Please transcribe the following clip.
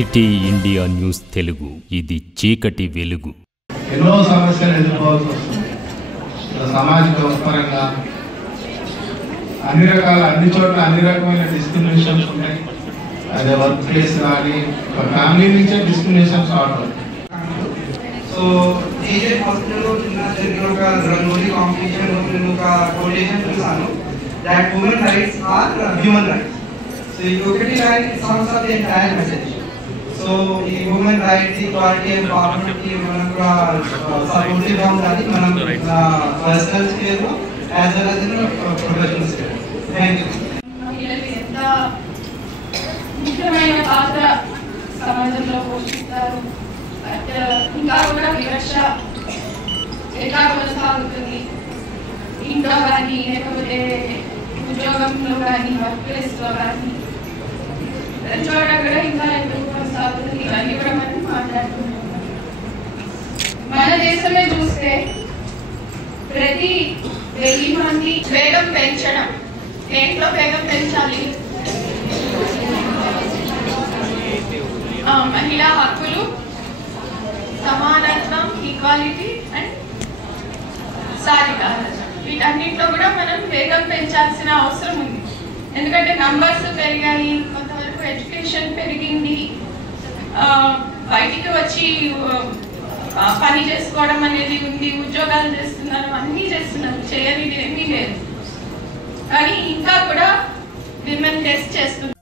City India news Telugu, ఇది చీకటి వెలుగు. ఎన్నో సమస్యలు ఎదుర్కోవాల్సి వస్తుంది. సామాజిక పరంగా అన్ని చోట్ల అన్ని రకమైన డిస్క్రిమినేషన్స్ ఉన్నాయి. అదే వర్క్ ప్లేస్ కానీ ఫ్యామిలీ నుంచే డిస్క్రిమినేషన్ స్టార్ట్ అవుతుంది. సో ఏజెడ్ హాస్పిటల్లో చిన్న జరిగిన ఒక రంగోలీ కాంపిటీషన్ నేను ఒక కొటేషన్ చూసాను, that women rights are human rights. So ఈ ఒకటి line sums up the entire message. So ఈ women rights, equality and empowerment మనం కూడా సపోర్టివ్ గా ఉండాలి, మనం పర్సనల్ స్పేర్ లో as well as in professional sphere. Thank you. ఎంత ముఖ్యమైన పాత్ర సమాజంలో పోషిస్తారు, ఇంకా కూడా వివక్ష ఎట్లా కొనసాగుతుంది ఇంట్లో కానీ లేకపోతే ఉద్యోగంలో కానీ వర్క్ ప్లేస్లో కానీ ప్రతి చోట కూడా ఇంకా ఎందుకు కొనసాగుతుంది, ఇవన్నీ కూడా మనం మాట్లాడుకుంటున్నాం. మన దేశమే చూస్తే ప్రతి 1000 మంది వేగం పెంచడం, దేంట్లో వేగం పెంచాలి, మహిళా హక్కులు, సమానత్వం, ఈక్వాలిటీ అండ్ సాధికారత, వీటన్నింటిలో కూడా మనం వేగం పెంచాల్సిన అవసరం ఉంది. ఎందుకంటే నంబర్స్ పెరిగాయి, కొంతవరకు ఎడ్యుకేషన్ పెరిగింది, బయటికి వచ్చి పని చేసుకోవడం అనేది ఉంది, ఉద్యోగాలు చేస్తున్నారు, అన్నీ చేస్తున్నారు, చేయనిది ఏమీ లేదు. కానీ ఇంకా కూడా విమెన్ టెస్ట్ చేస్తున్నారు.